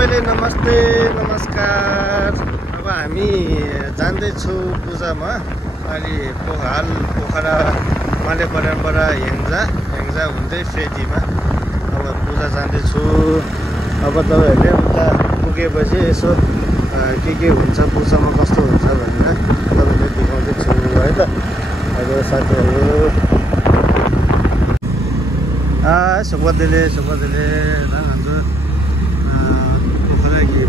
सबैले नमस्ते नमस्कार। अब हामी जाँदैछौँ पूजामा। अलि हाल पोखरा मालेपरानबाट हेङ्जा हुँदै फेदीमा अब पूजा जाँदैछु। अब तपाईँहरूले उता पुगेपछि यसो के हुन्छ पूजामा कस्तो हुन्छ भनेर तपाईँहरूले देखाउँदैछु है त। अब साथीहरू सुखबदेले हजुर पोखरा कि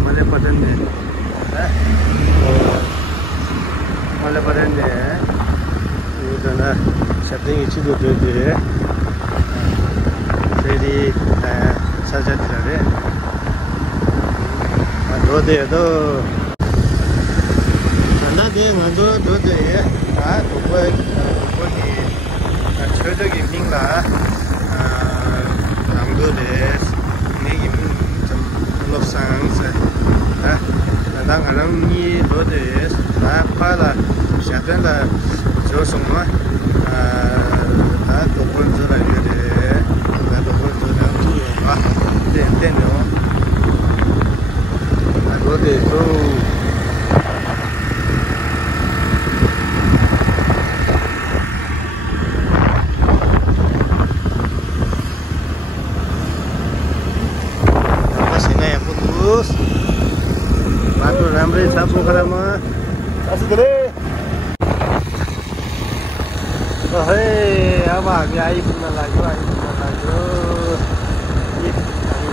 मालेपरान है उजना setting itu dua dia jadi saja tidak ada dia tu anda dia ngadu dua dia buat ni cerita gaming lah ngadu dia ni gaming macam love songs kadang-kadang ni dua dia apa lah siapa lah jauh semua dokter juga dia, dokter juga tu, ten yo, aku tu, apa sih ni aku terus, bantu ramai sapu kerama, kasih deh. Hei, अब हामी आइपुग्न लाग्यो हामी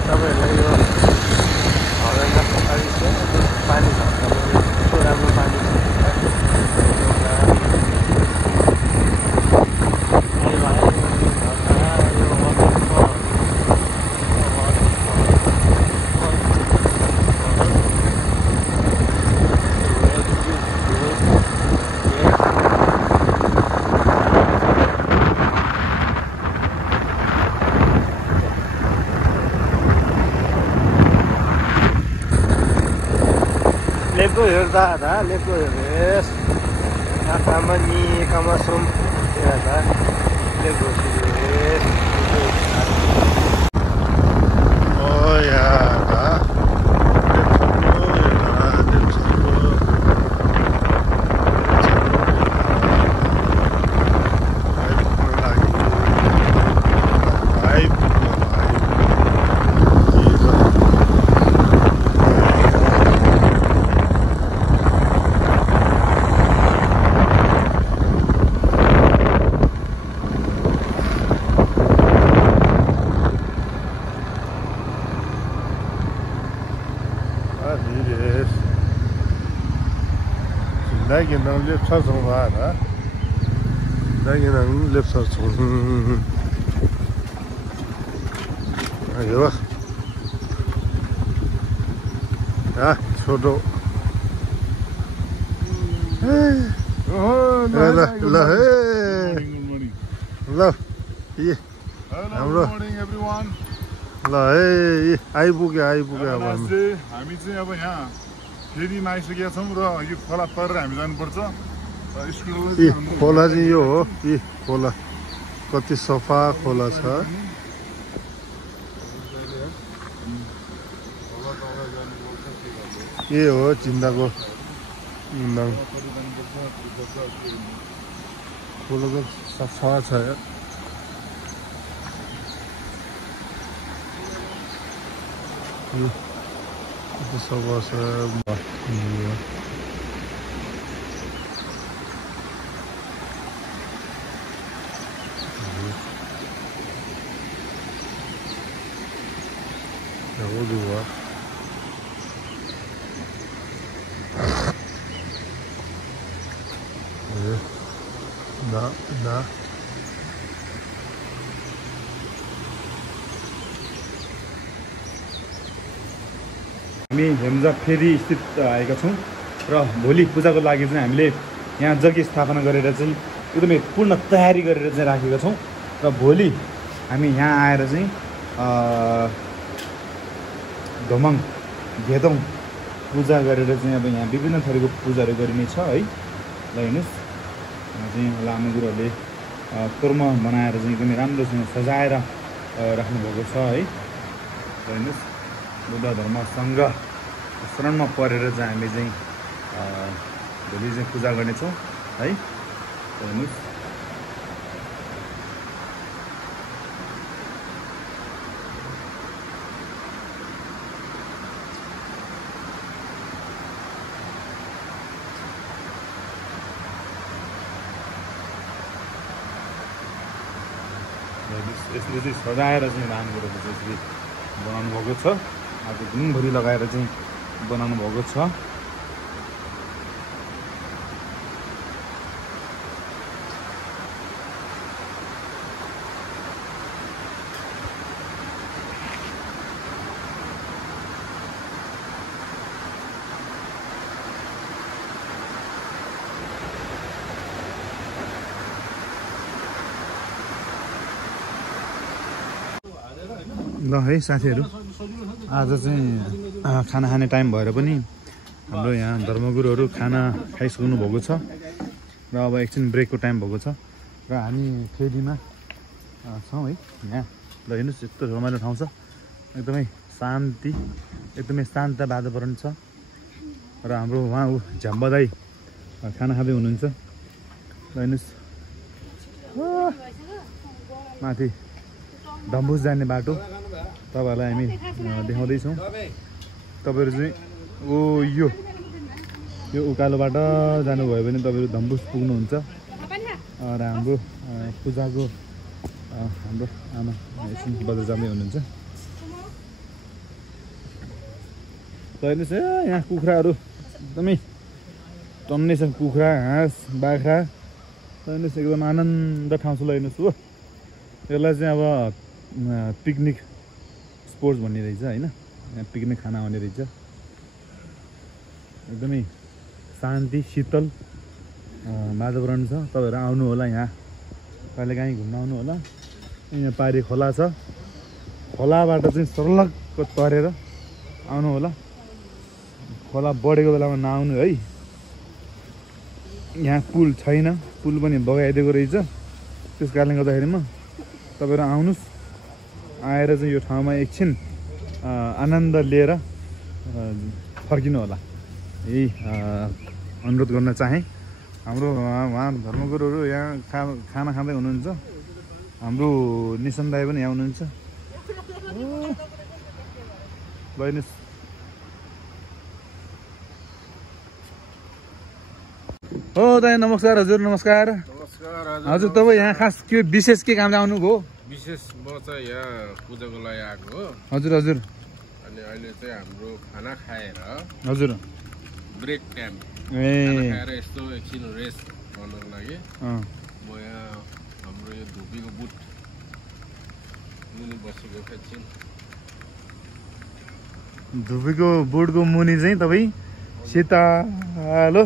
तपाईँहरूलाई यो हरेना पोखरी छ पानी छ कस्तो राम्रो पानी छ Lepo herda ada, lepo heres. Kamani kamasum ada. Lepo heres. Oh ya, ada. Lagi nang lepsa song ada, lagi nang lepsa song. Ayo, ya, छोड़ो. Oh, lah, ये, Hello, good morning everyone. lah, ये, आइपुग्यो अब हामी चाहिँ अब यहाँ फेदीमा आइसकेका छौँ र यो खोला तरेर हामी जानुपर्छ र स्कुल खोला चाहिँ यो हो यी खोला कति सफा खोला छ ये हो चिन्ताको खोलाको सफा छ सफा छ dua nah हामी हेम्जा फेदी स्थित आएका छौँ र भोलि पूजाको लागि चाहिँ हामीले यहाँ जग्गी स्थापना गरेर चाहिँ एकदमै पूर्ण तयारी गरेर चाहिँ राखेका छौँ र भोलि हामी यहाँ आएर चाहिँ धमङ घेदौँ पूजा गरेर चाहिँ अब यहाँ विभिन्न थरीको पूजाहरू गरिनेछ है। ल हेर्नुहोस् चाहिँ लामो गुरुहरूले कर्म बनाएर चाहिँ एकदमै राम्रोसँग सजाएर राख्नुभएको छ है। हेर्नुहोस् बुद्ध धर्म सङ्घ शरणमा परेर चाहिँ हामी चाहिँ भोलि चाहिँ पूजा गर्नेछौँ है। हेर्नुहोस् यसले चाहिँ सजाएर चाहिँ रामको रूपमा चाहिँ यसरी बनाउनु भएको छ। आज दिनभरि लगाएर चाहिँ बनाउनु भएको छ। ल है साथीहरू, आज चाहिँ खाना खाने टाइम भएर पनि हाम्रो यहाँ धर्मगुरुहरू खाना खाइसक्नु भएको छ र अब एकछिन ब्रेकको टाइम भएको छ र हामी फेरीमा छौँ है। यहाँ ल हेर्नुहोस् यस्तो रमाइलो ठाउँ छ, एकदमै शान्ति, एकदमै शान्त वातावरण छ र हाम्रो उहाँ झ्याम्बा दाइ खाना खाँदै हुनुहुन्छ। ल हेर्नुहोस् माथि डम्बुस जाने बाटो तपाईँहरूलाई हामी देखाउँदैछौँ। तपाईँहरू चाहिँ यो उकालोबाट जानुभयो भने तपाईँहरू डम्बुस पुग्नुहुन्छ र हाम्रो पूजाको हाम्रो आमा एकछिन बजार जाँदै हुनुहुन्छ। हेर्नुहोस् यहाँ कुखुराहरू एकदमै टन्नै छ, कुखुरा हाँस बाख्रा। हेर्नुहोस् एकदम आनन्द ठाउँ छ। ल हेर्नुहोस् हो, यसलाई चाहिँ अब पिकनिक स्पोट्स भन्ने रहेछ होइन, यहाँ पिकनिक खाना आउने रहेछ। एकदमै शान्ति शीतल वातावरण छ। तपाईँहरू आउनु होला, यहाँ कहिलेकाहीँ घुम्न आउनु होला। यहाँ पारी खोला छ, खोलाबाट चाहिँ सर्लक्क तरेर आउनु होला। खोला बढेको बेलामा नआउनु है। यहाँ पुल छैन, पुल पनि बगाइदिएको रहेछ। त्यस कारणले गर्दाखेरिमा तपाईँहरू आउनुहोस्, आएर चाहिँ यो ठाउँमा एकछिन आनन्द लिएर फर्किनु होला, यही अनुरोध गर्न चाहेँ। हाम्रो उहाँ धर्मगुरुहरू यहाँ खाना खाँदै हुनुहुन्छ। हाम्रो निशन दाइ पनि यहाँ हुनुहुन्छ। हेर्नुहोस् हो दाइ, नमस्कार। हजुर नमस्कार। हजुर तपाईँ यहाँ खास के विशेष के काम आउनुभयो? विशेष म चाहिँ यहाँ पूजाको लागि आएको हो। हजुर हजुर। अनि अहिले चाहिँ हाम्रो खाना खाएर हजुर ब्रेक टाइम खाएर यस्तो एकछिन रेस्ट गर्नको लागि म यहाँ हाम्रो यो धुपीको बुट मुनि बसेको एकछिन। धुपीको बुटको मुनि चाहिँ तपाईँ शीतलो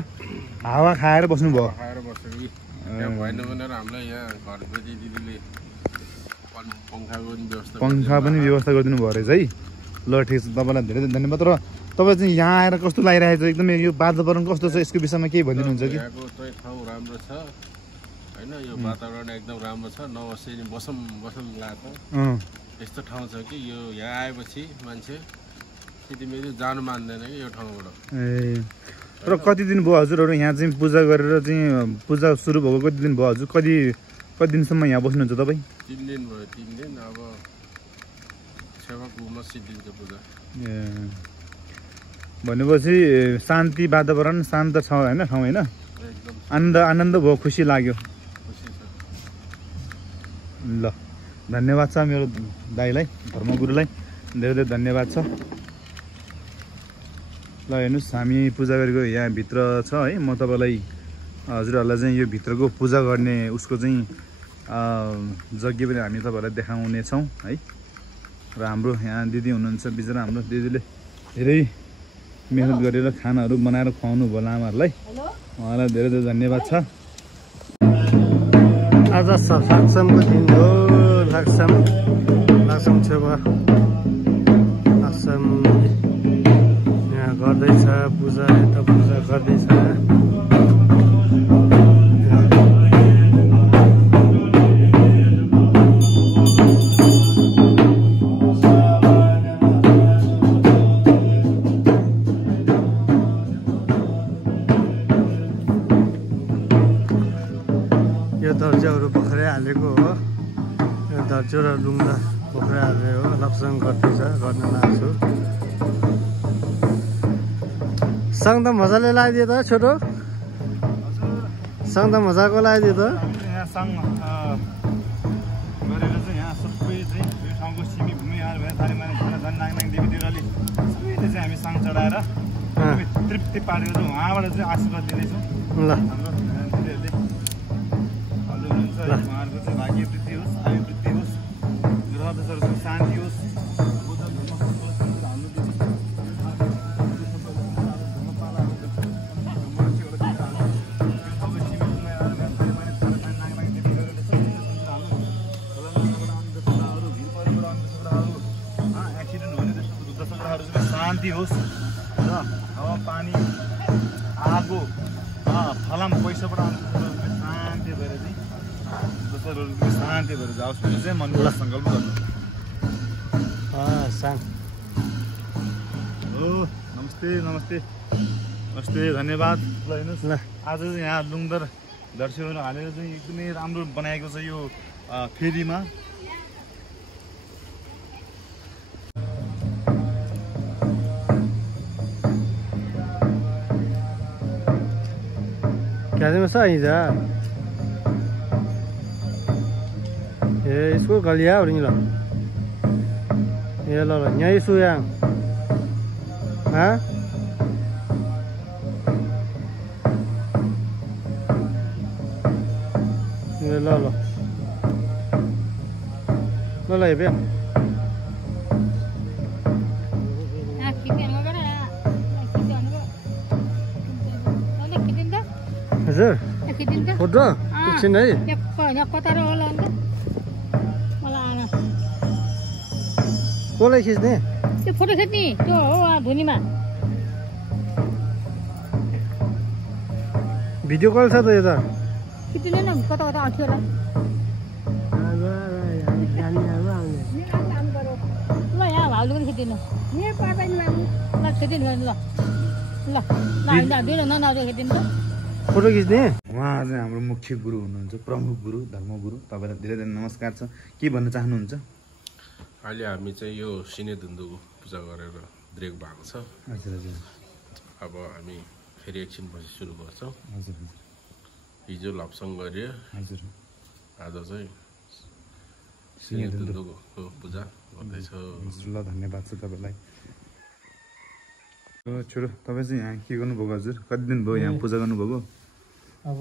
हावा खाएर बस्नुभयो? खाएर बसेको कि यहाँ भएन भनेर हामीलाई यहाँ घरको दिदीले पङ्खा पनि व्यवस्था गरिदिनु भयो रहेछ है। ल ठिक छ, तपाईँलाई धेरै धेरै धन्यवाद। र तपाईँ चाहिँ यहाँ आएर कस्तो लागिरहेको छ? एकदमै यो वातावरण कस्तो छ, यसको विषयमा केही भनिदिनुहुन्छ कि? यहाँको चाहिँ ठाउँ राम्रो छ होइन, यो वातावरण एकदम राम्रो छ। नबसेर बसम लाग्छ। यस्तो ठाउँ छ कि यो यहाँ आएपछि मान्छे त्यतिमेरि जानु मान्दैन कि यो ठाउँबाट। ए र कति दिन भयो हजुरहरू यहाँ चाहिँ पूजा गरेर चाहिँ पूजा सुरु भएको कति दिन भयो हजुर? कति दिनसम्म यहाँ बस्नुहुन्छ तपाईँ? 3 दिन भयो। 3 दिन अब सेवाकुमा सिद्धिन्छ पूजा। ए भनेपछि शान्ति वातावरण शान्त छ होइन ठाउँ होइन? आनन्द भयो, खुसी लाग्यो। ल धन्यवाद छ मेरो दाइलाई, धर्मगुरुलाई धेरै धेरै धन्यवाद छ। ल हेर्नुहोस् हामी पूजा गरेको यहाँ भित्र छ है। म तपाईँलाई हजुरहरूलाई चाहिँ यो भित्रको पूजा गर्ने उसको चाहिँ यज्ञ पनि हामी तपाईँहरूलाई देखाउनेछौँ है। र हाम्रो यहाँ दिदी हुनुहुन्छ, बिचरा हाम्रो दिदीले धेरै मेहनत गरेर खानाहरू बनाएर खुवाउनु भयो लामाहरूलाई, उहाँलाई धेरै धेरै धन्यवाद छ। आज साक्समको दिन हो। लाक्सम छेउमा लाक्सम यहाँ गर्दैछ पूजा, यता पूजा गर्दैछ। दर्शन गर्दैछ, गर्न लाग्छु। सङ त मजाले लगाइदियो त छोटो, सङ त मजाको लगाइदियो त। यहाँ सङ गरेर चाहिँ यहाँ सबै चाहिँ यो ठाउँको सिमी भूमि थाले माने झन् नाङ देवीतिर अलि सबैले चाहिँ हामी सङ चढाएर तृप्ति पारेर चाहिँ उहाँबाट चाहिँ आशीर्वाद दिँदैछौँ। ल हाम्रो दिदीहरूले हजुर हुनुहुन्छ, उहाँहरूको चाहिँ भाग्य वृद्धि होस्, आयु वृद्धि होस्, ग्रह दशाहरूको शान्ति होस्, बुद्ध धर्म शान्ति होस् र हावा पानी आगो फलाम पैसाबाट शान्ति भएर चाहिँ दोस्रोहरूको शान्ति भएर जाओस् भने चाहिँ मनको सङ्कल्प गर्नु। साङ हो नमस्ते नमस्ते नमस्ते धन्यवाद। ल हेर्नुहोस् ल आज चाहिँ यहाँ लुङदर दर्शकहरू हालेर चाहिँ एकदमै राम्रो बनाएको छ यो फेरीमा। क्या सा हिजा इसको गलिया और नहीं ला ये ला यहाँ इसको yang हाँ ये ला ये पे हजुर फोटो एकछिन है कसलाई खिच्ने त्यो फोटो खिच्ने त्यो हो धुनीमा भिडियो कल छ त यो त खिच्ने न कता कता अथ्यो होला ल यहाँ भाउजू पनि खिचिदिनु ल खिचिदिनु ल ल दुईजना ननाउजो खिचिदिनु त फोटो खिच्ने। उहाँ चाहिँ हाम्रो मुख्य गुरु हुनुहुन्छ, प्रमुख गुरु, धर्मगुरु। तपाईँलाई धेरै धेरै नमस्कार छ। के भन्न चाहनुहुन्छ? अहिले हामी चाहिँ यो सिनेधुन्दुको पूजा गरेर ब्रेक भएको छ। हजुर हजुर। अब हामी फेरि एकछिनपछि सुरु गर्छौँ। हजुर हिजो लप्सङ गरियो, हजुर। आज चाहिँ सिनेधुन्दुको पूजा गर्दैछ। हजुर ल धन्यवाद छ तपाईँलाई। छोरो तपाईँ चाहिँ यहाँ के गर्नुभएको हजुर? कति दिन भयो यहाँ पूजा गर्नुभएको? अब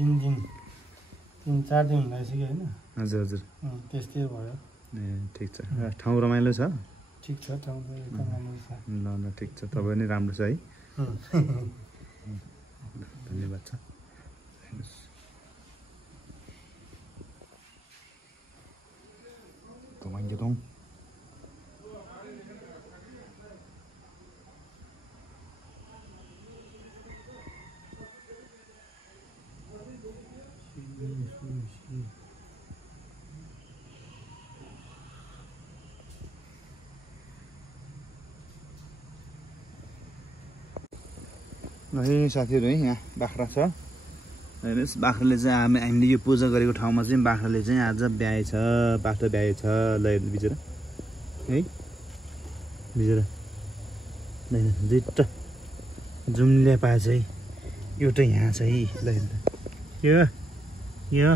3-4 दिन भइसक्यो होइन। हजुर हजुर। त्यस्तै भयो। ए ठिक छ। ठाउँ रमाइलो छ? ठिक छ, ठाउँ एकदम राम्रो छ। ल ल ठिक छ। तपाईँ पनि राम्रो छ है। धन्यवाद छ। कमाइदिउँ है साथीहरू है यहाँ बाख्रा छ। हेर्नुहोस् बाख्राले चाहिँ हामीले यो पूजा गरेको ठाउँमा चाहिँ बाख्राले चाहिँ आज ब्याएछ, बाख्रा ब्याएछ। ल हेर्नु बिचरा है बिचरा दुईवटा जुम्ल्या पाएछ है, एउटा यहाँ छ है। ल हेर्नु यो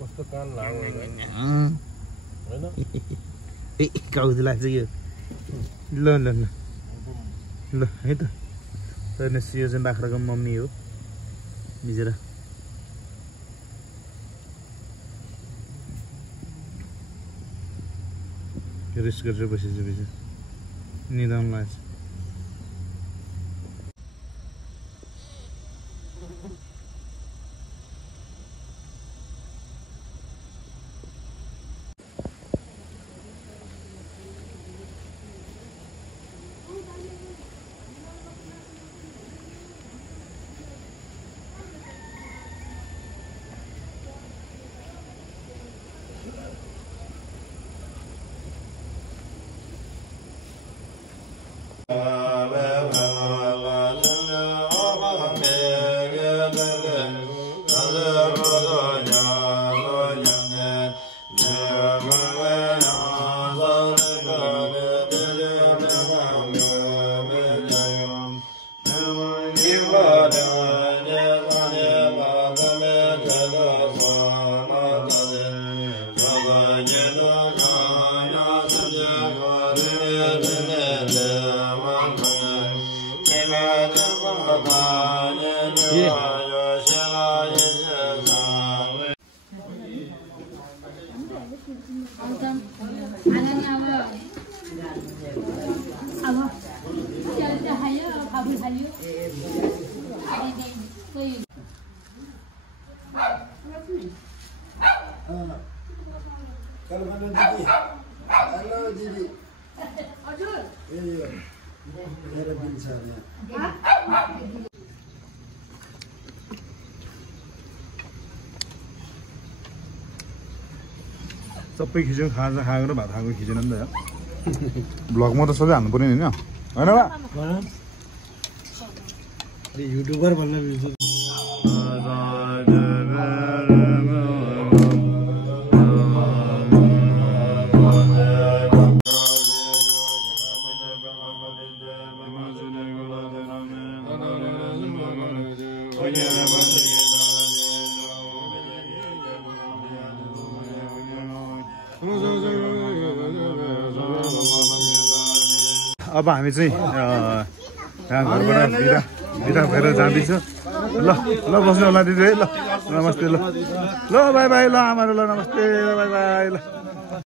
कस्तो कान लाग्यो काउदु लाग्छ यो। ल ल ल ल है त। हेर्नुहोस् यो चाहिँ बाख्राको मम्मी हो बिचरा। रेस्ट गरेर बसेछ बिचरा, निदाउनु लाग्छ। अब त्यो खायो फाबु खायो हेलो दिदी हजुर ए यो मेरो बिल छ यहाँ सबै खिच्यो खाजा खाएको र भात खाएको खिचेन नि त यार ब्लगमा त सधैँ हाल्नु पर्ने होइन होइन बा युट्युबर भन्ने बिर्छु अब हामी चाहिँ यहाँ घरबाट बिदा भएर जाँदैछ ल ल बस्नु होला दिदी है ल नमस्ते ल ल बाई बाई ल आमाहरू ल नमस्ते बाई बाई ल